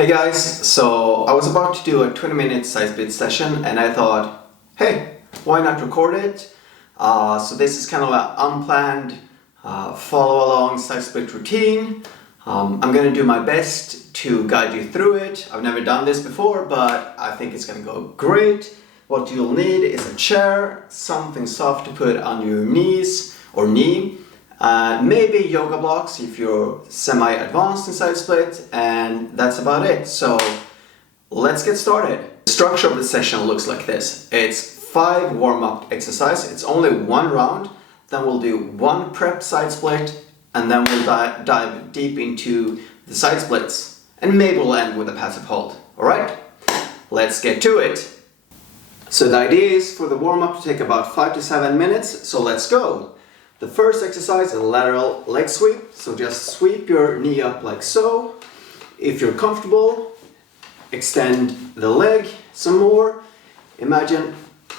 Hey guys, so I was about to do a 20-minute side split session and I thought, hey, why not record it? So this is kind of an unplanned follow along side split routine. I'm gonna do my best to guide you through it. I've never done this before, but I think it's gonna go great. What you'll need is a chair, something soft to put on your knees or knee. Maybe yoga blocks if you're semi-advanced in side split, and that's about it. So let's get started. The structure of the session looks like this. It's 5 warm-up exercises. It's only 1 round. Then we'll do 1 prep side split, and then we'll dive deep into the side splits. And maybe we'll end with a passive hold. Alright? Let's get to it. So the idea is for the warm-up to take about 5 to 7 minutes, so let's go. The first exercise is a lateral leg sweep, so just sweep your knee up like so. If you're comfortable, extend the leg some more. Imagine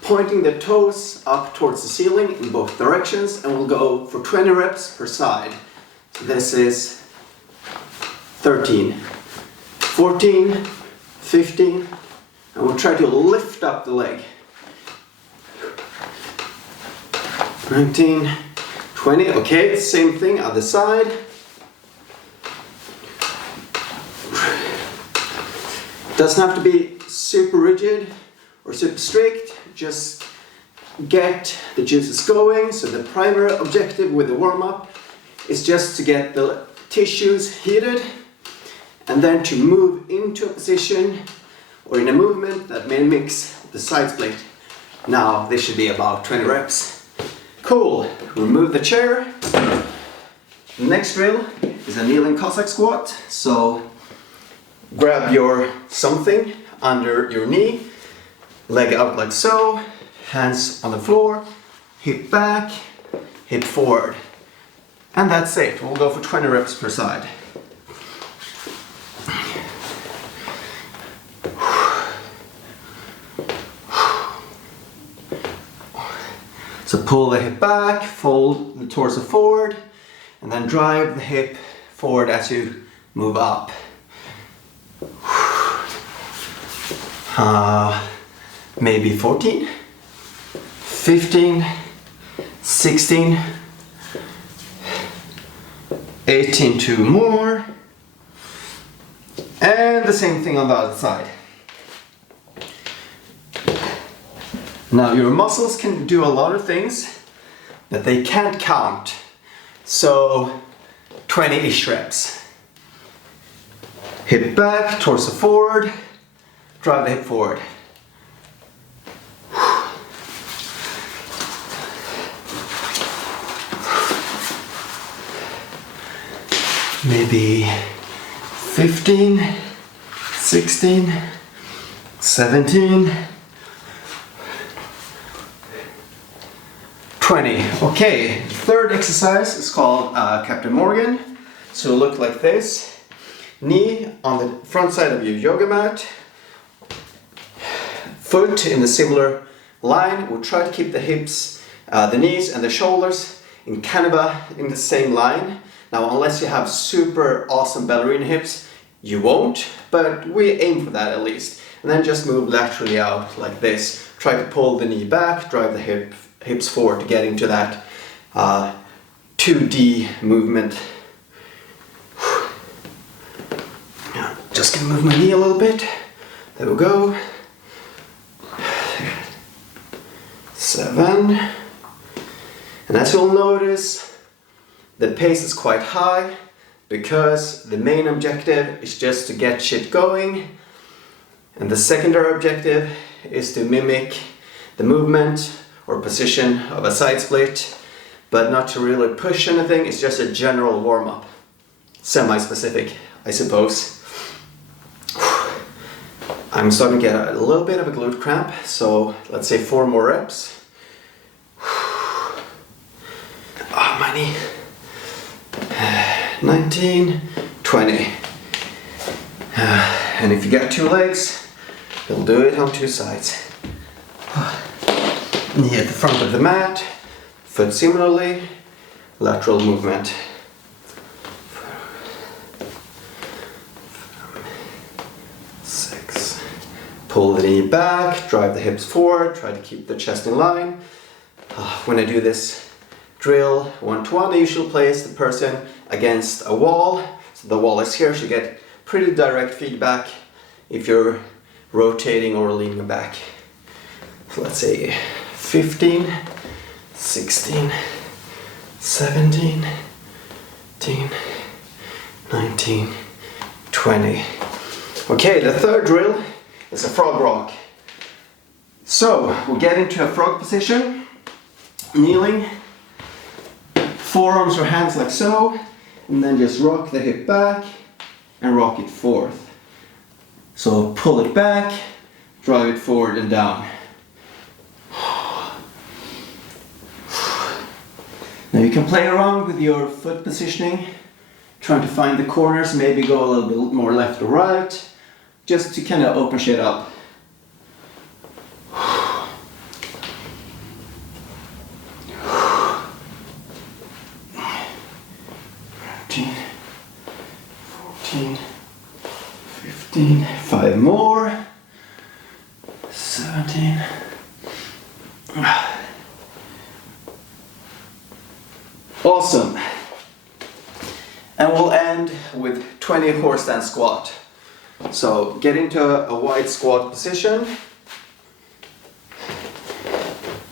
pointing the toes up towards the ceiling in both directions, and we'll go for 20 reps per side. So this is 13, 14, 15, and we'll try to lift up the leg. 19, 20, okay, same thing, other side. Doesn't have to be super rigid or super strict, just get the juices going. So the primary objective with the warm-up is just to get the tissues heated and then to move into a position or in a movement that mimics the side split. Now this should be about 20 reps. Cool, remove the chair. Next drill is a kneeling Cossack squat. So grab your something under your knee, leg out like so, hands on the floor, hip back, hip forward. And that's it, we'll go for 20 reps per side. So pull the hip back, fold the torso forward, and then drive the hip forward as you move up. Maybe 14, 15, 16, 18, 2 more, and the same thing on the other side. Now your muscles can do a lot of things, but they can't count. So 20-ish reps. Hip back, torso forward, drive the hip forward. Maybe 15, 16, 17, 20. Okay, third exercise is called Captain Morgan. So look like this. Knee on the front side of your yoga mat. Foot in the similar line. We'll try to keep the hips, the knees and the shoulders in the same line. Now unless you have super awesome ballerina hips, you won't, but we aim for that at least. And then just move laterally out like this. Try to pull the knee back, drive the hips forward to get into that 2D movement. Just gonna move my knee a little bit. There we go. 7. And as you'll notice, the pace is quite high because the main objective is just to get shit going. And the secondary objective is to mimic the movement or position of a side split, but not to really push anything. It's just a general warm-up. Semi-specific, I suppose. I'm starting to get a little bit of a glute cramp, so let's say 4 more reps. Oh, my knee. 19, 20. And if you got 2 legs, you'll do it on 2 sides. Knee at the front of the mat, foot similarly, lateral movement. Pull the knee back, drive the hips forward, try to keep the chest in line. When I do this drill 1-to-1, I usually place the person against a wall. So the wall is here, so you get pretty direct feedback if you're rotating or leaning back. So let's say 15, 16, 17, 18, 19, 20. Okay, the third drill is a frog rock. So we'll get into a frog position, kneeling, forearms or hands like so, and then just rock the hip back and rock it forth. So pull it back, drive it forward and down. Now you can play around with your foot positioning, trying to find the corners, maybe go a little bit more left or right, just to kind of open shit up. 13, 14, 15, 5 more, 17. Awesome. And we'll end with 20 horse stance squat. So get into a wide squat position.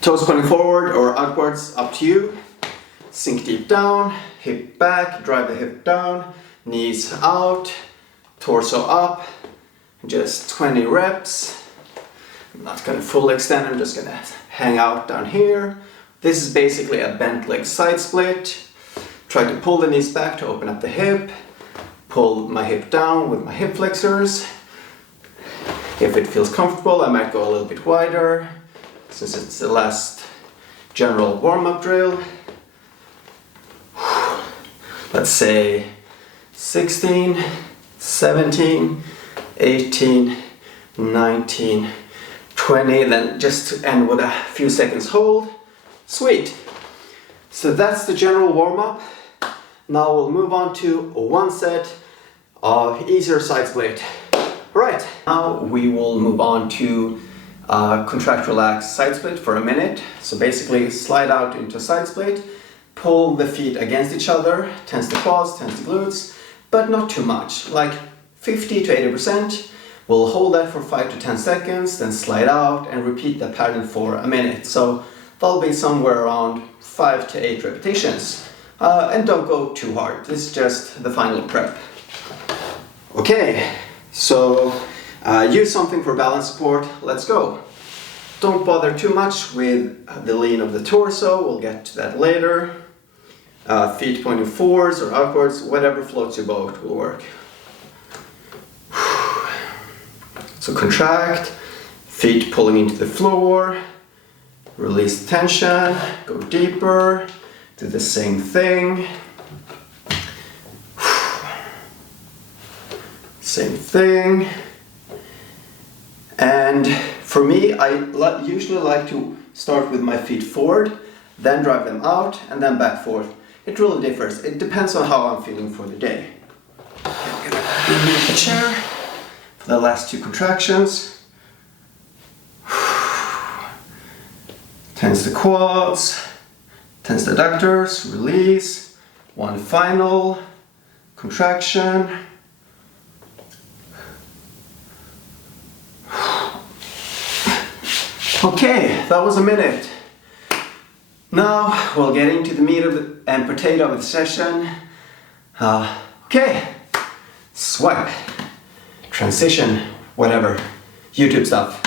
Toes pointing forward or outwards, up to you. Sink deep down, hip back, drive the hip down, knees out, torso up. Just 20 reps. I'm not gonna full extend, I'm just gonna hang out down here. This is basically a bent leg side split. Try to pull the knees back to open up the hip. Pull my hip down with my hip flexors. If it feels comfortable, I might go a little bit wider, since it's the last general warm-up drill. Let's say 16, 17, 18, 19, 20, then just to end with a few seconds hold. Sweet. So that's the general warm-up. Now we'll move on to one set of easier side split. Right, now we will move on to contract relax side split for a minute. So basically slide out into side split, pull the feet against each other, tense the quads, tense the glutes, but not too much, like 50 to 80%. We'll hold that for 5 to 10 seconds, then slide out and repeat that pattern for a minute. So that'll be somewhere around 5 to 8 repetitions. And don't go too hard, this is just the final prep. Okay, so use something for balance support, let's go. Don't bother too much with the lean of the torso, we'll get to that later. Feet pointing forwards or outwards, whatever floats your boat will work. So contract, feet pulling into the floor, release tension, go deeper, do the same thing. Same thing. And for me, I usually like to start with my feet forward, then drive them out, and then back forth. It really differs. It depends on how I'm feeling for the day. I'm gonna be in the chair for the last 2 contractions. Tense the quads, tense the adductors, release. One final contraction. Okay, that was a minute. Now we'll get into the meat and potato of the session. Okay, swipe, transition, whatever, YouTube stuff.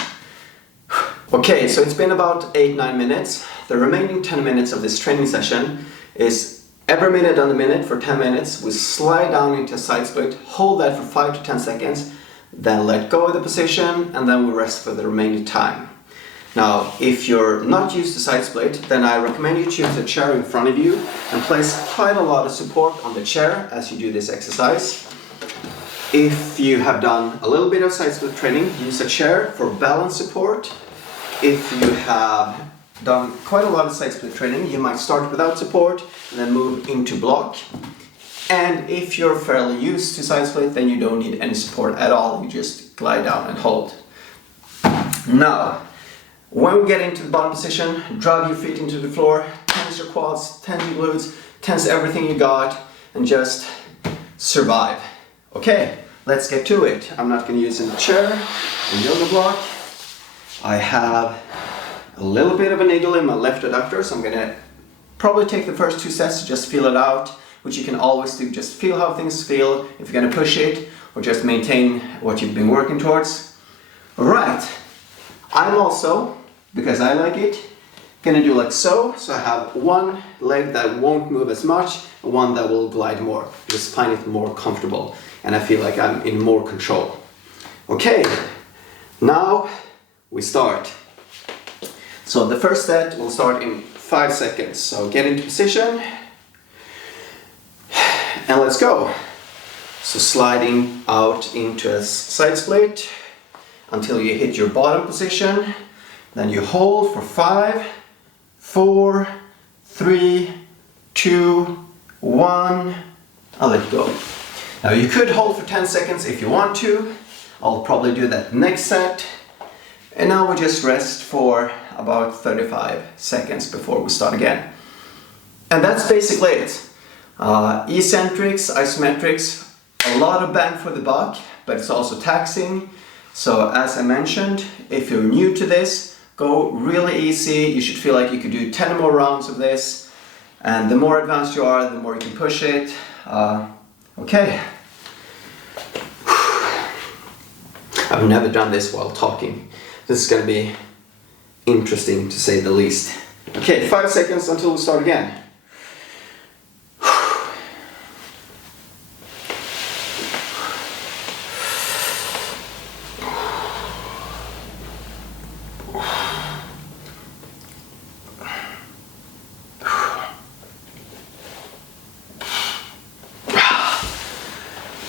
Okay, so it's been about 8-9 minutes. The remaining 10 minutes of this training session is every minute on the minute for 10 minutes. We slide down into a side split, hold that for 5 to 10 seconds, then let go of the position, and then we rest for the remaining time. Now, if you're not used to side split, then I recommend you choose a chair in front of you and place quite a lot of support on the chair as you do this exercise. If you have done a little bit of side split training, use a chair for balance support. If you have done quite a lot of side split training, you might start without support and then move into block. And if you're fairly used to side split, then you don't need any support at all. You just glide down and hold. Now, when we get into the bottom position, drag your feet into the floor, tense your quads, tense your glutes, tense everything you got, and just survive. Okay, let's get to it. I'm not going to use a chair, a yoga block. I have a little bit of a niggle in my left adductor, so I'm going to probably take the first 2 sets to just feel it out, which you can always do. Just feel how things feel, if you're going to push it, or just maintain what you've been working towards. Alright, I'm also, because I like it, gonna do like so. So I have one leg that won't move as much, and one that will glide more. Just find it more comfortable, and I feel like I'm in more control. Okay, now we start. So the first set will start in 5 seconds. So get into position, and let's go. So sliding out into a side split until you hit your bottom position. Then you hold for 5, 4, 3, 2, 1, I'll let go. Now you could hold for 10 seconds if you want to. I'll probably do that next set. And now we just rest for about 35 seconds before we start again. And that's basically it. Eccentrics, isometrics, a lot of bang for the buck, but it's also taxing. So as I mentioned, if you're new to this, go really easy. You should feel like you could do 10 more rounds of this, and the more advanced you are, the more you can push it. Okay. I've never done this while talking. This is going to be interesting to say the least. Okay, 5 seconds until we start again.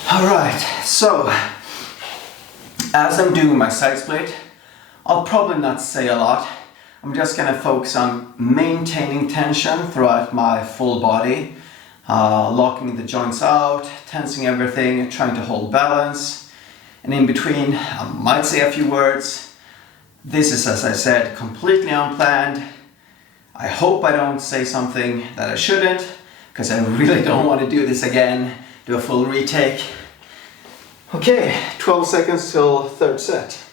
Alright, so as I'm doing my side split, I'll probably not say a lot. I'm just going to focus on maintaining tension throughout my full body, locking the joints out, tensing everything, trying to hold balance. And in between, I might say a few words. This is, as I said, completely unplanned. I hope I don't say something that I shouldn't, because I really don't want to do this again, do a full retake. Okay, 12 seconds till third set.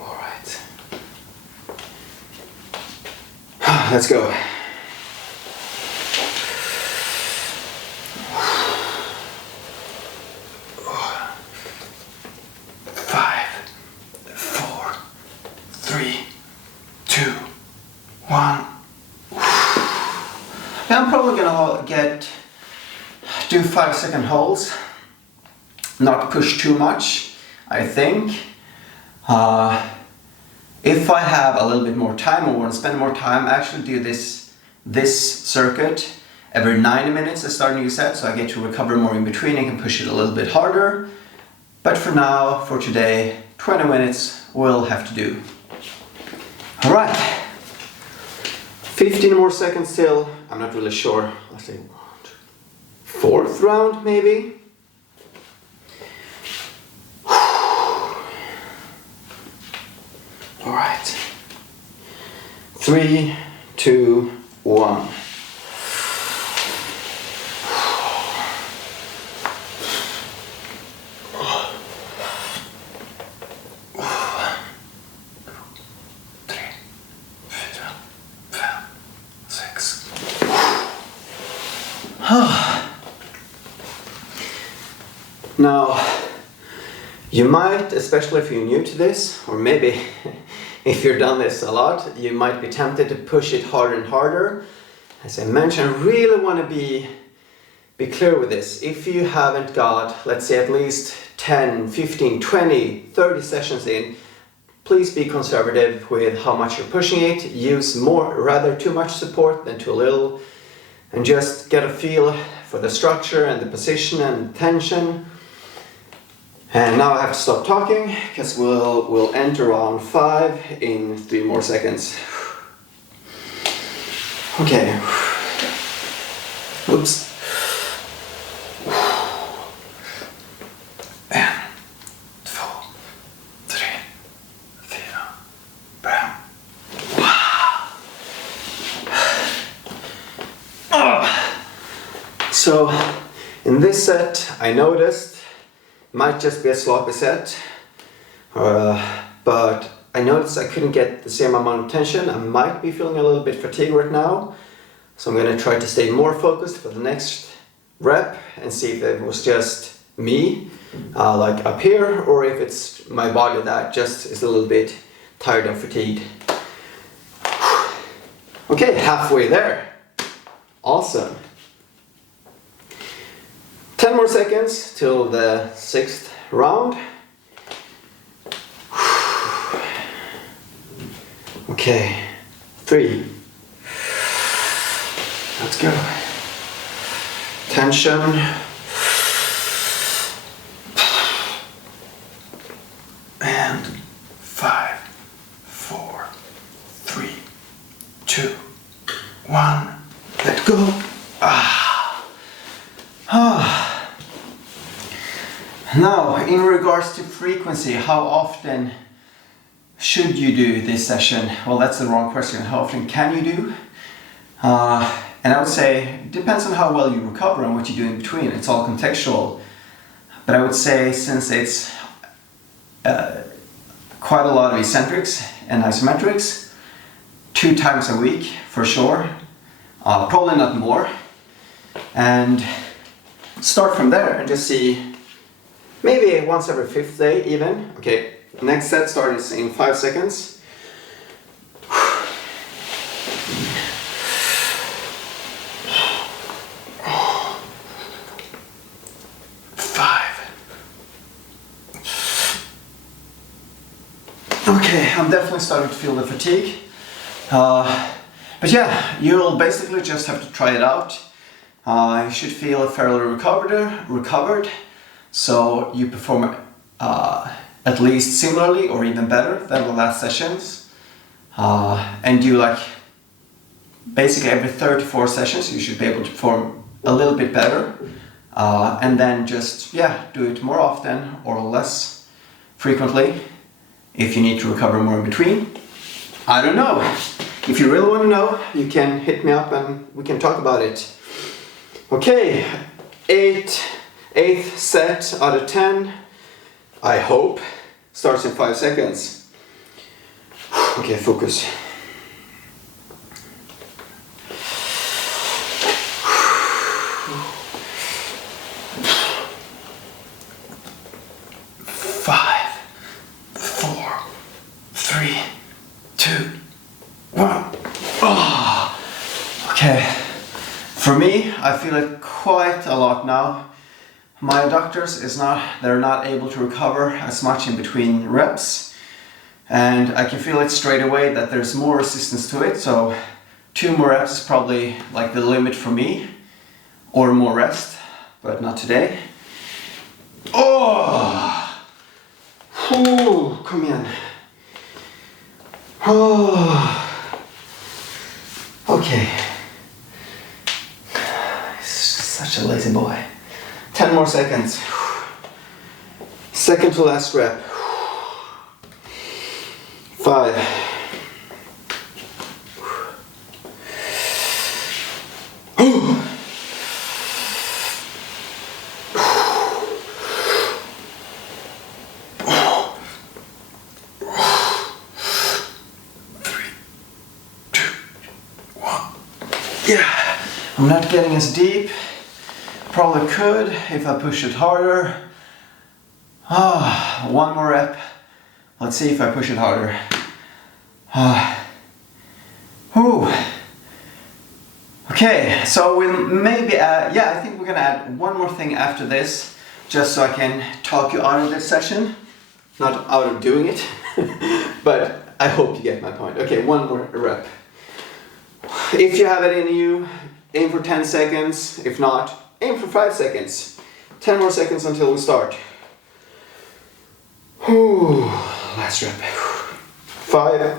Alright. Let's go. 5, 4, 3, 2, 1. I'm probably gonna do 5-second holds, not push too much, I think. If I have a little bit more time or want to spend more time, I actually do this circuit every 90 minutes. I start a new set, so I get to recover more in between and can push it a little bit harder. But for now, for today, 20 minutes will have to do. All right. 15 more seconds till, I'm not really sure, let's say 4th round maybe. Alright. 3, 2, 1. Now, you might, especially if you're new to this, or maybe if you've done this a lot, you might be tempted to push it harder and harder. As I mentioned, I really want to be clear with this. If you haven't got, let's say, at least 10, 15, 20, 30 sessions in, please be conservative with how much you're pushing it. Use rather too much support than too little, and just get a feel for the structure and the position and tension. And now I have to stop talking because we'll enter round 5 in 3 more seconds. Okay. Oops. So in this set, I noticed might just be a sloppy set, but I noticed I couldn't get the same amount of tension. I might be feeling a little bit fatigued right now, so I'm going to try to stay more focused for the next rep and see if it was just me, like up here, or if it's my body that just is a little bit tired and fatigued. Okay, halfway there. Awesome. 10 more seconds till the 6th round. Okay, 3. Let's go. Tension. And 5, 4, 3, 2, 1. Let go. Now, in regards to frequency, how often should you do this session? Well, that's the wrong question. How often can you do? And I would say it depends on how well you recover and what you do in between. It's all contextual. But I would say, since it's quite a lot of eccentrics and isometrics, 2 times a week for sure. Probably not more. And start from there and just see, maybe once every 5th day even. Okay, next set starts in 5 seconds. 5. Okay, I'm definitely starting to feel the fatigue. But yeah, you'll basically just have to try it out. You should feel fairly recovered, so you perform at least similarly or even better than the last sessions. And do like basically every 3 to 4 sessions you should be able to perform a little bit better. And then just, do it more often or less frequently if you need to recover more in between. I don't know. If you really want to know, you can hit me up and we can talk about it. Okay, 8th set out of 10, I hope, starts in 5 seconds. Okay, focus. 5, 4, 3, 2, 1. Oh, okay. For me, I feel it quite a lot now. My adductors they're not able to recover as much in between reps, and I can feel it straight away that there's more resistance to it, so 2 more reps is probably like the limit for me, or more rest, but not today. Oh! Ooh, kom igen. Oh. Okay. Such a lazy boy. 10 more seconds. Second to last rep. 5. 3, 2, 1. Yeah, I'm not getting as deep. Probably could if I push it harder. 1 more rep. Let's see if I push it harder. Okay, so we'll maybe add, I think we're gonna add 1 more thing after this, just so I can talk you out of this session. Not out of doing it, but I hope you get my point. Okay, 1 more rep. If you have it in you, aim for 10 seconds. If not, aim for 5 seconds. 10 more seconds until we start. Last rep. 5.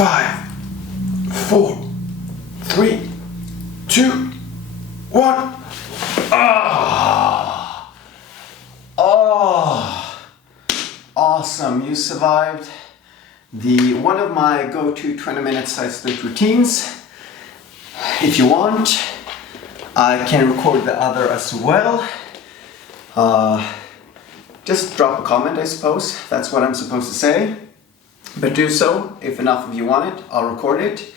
5, 4, 3, 2, 1. Awesome, you survived one of my go-to 20-minute side split routines. If you want, I can record the other as well. Just drop a comment, I suppose. That's what I'm supposed to say. But do so. If enough of you want it, I'll record it.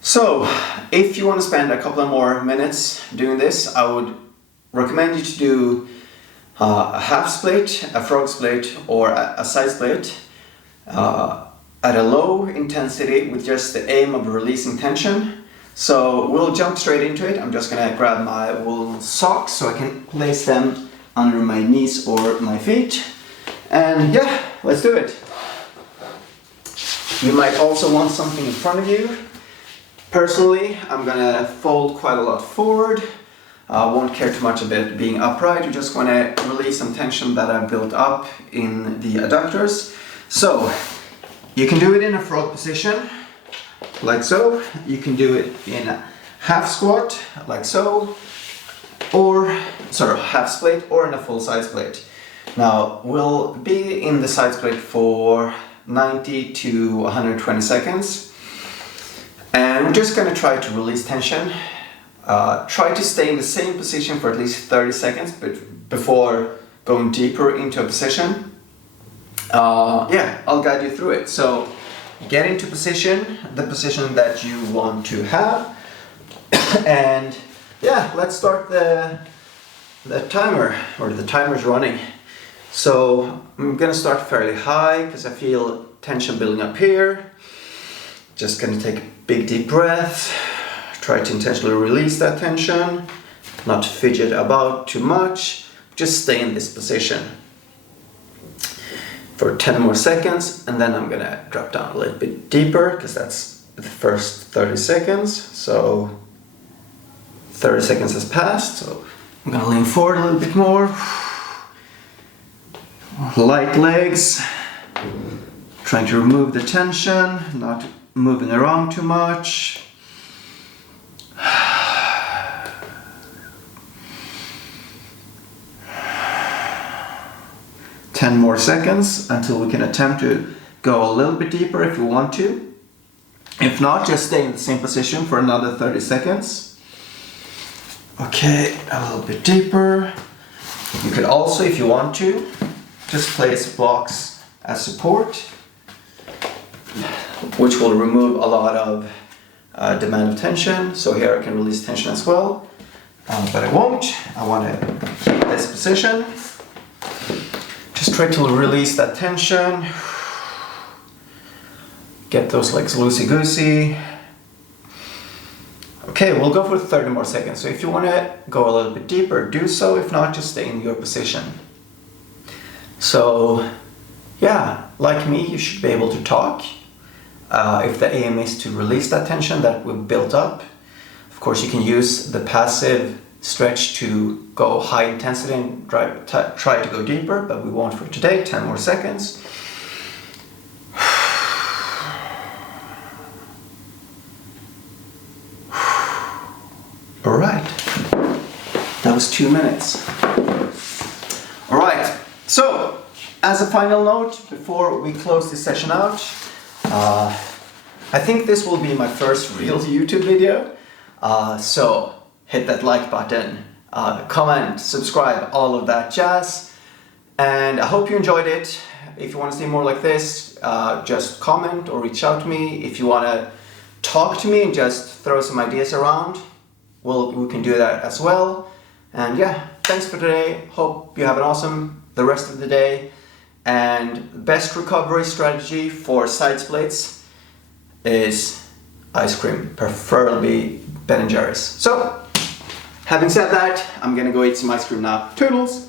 So, if you want to spend a couple of more minutes doing this, I would recommend you to do a half split, a frog split, or a side split at a low intensity with just the aim of releasing tension. So we'll jump straight into it. I'm just gonna grab my wool socks so I can place them under my knees or my feet. And yeah, let's do it. You might also want something in front of you. Personally, I'm gonna fold quite a lot forward. I won't care too much about being upright. You just wanna release some tension that I've built up in the adductors. So, you can do it in a frog position, like so. You can do it in a half squat, like so. Or, sorry, half split, or in a full side split. Now, we'll be in the side split for 90 to 120 seconds. And we're just gonna try to release tension. Try to stay in the same position for at least 30 seconds before going deeper into a position. Yeah, I'll guide you through it. So get into position, the position that you want to have. And yeah, let's start the timer, or the timer's running. So I'm gonna start fairly high because I feel tension building up here. Just gonna take a big deep breath. Try to intentionally release that tension, not fidget about too much, just stay in this position for 10 more seconds, and then I'm gonna drop down a little bit deeper because that's the first 30 seconds. So 30 seconds has passed, so I'm gonna lean forward a little bit more. Light legs, trying to remove the tension, not moving around too much. 10 more seconds until we can attempt to go a little bit deeper if you want to. If not, just stay in the same position for another 30 seconds. Okay, a little bit deeper. You could also, if you want to, just place blocks as support, which will remove a lot of demand of tension. So here I can release tension as well, but I won't. I want to keep this position. Just try to release that tension. Get those legs loosey-goosey. Okay, we'll go for 30 more seconds. So if you want to go a little bit deeper, do so. If not, just stay in your position. So, yeah, like me, you should be able to talk. If the aim is to release that tension that we've built up. Of course, you can use the passive stretch to go high intensity and try to go deeper, but we won't for today. 10 more seconds. All right, that was 2 minutes. All right, so as a final note, before we close this session out, I think this will be my first real YouTube video. So hit that like button, comment, subscribe, all of that jazz. And I hope you enjoyed it. If you want to see more like this, just comment or reach out to me. If you want to talk to me and just throw some ideas around, we can do that as well. And yeah, thanks for today. Hope you have an awesome the rest of the day. And best recovery strategy for side splits is ice cream, preferably Ben & Jerry's. So, having said that, I'm gonna go eat some ice cream now. Toodles!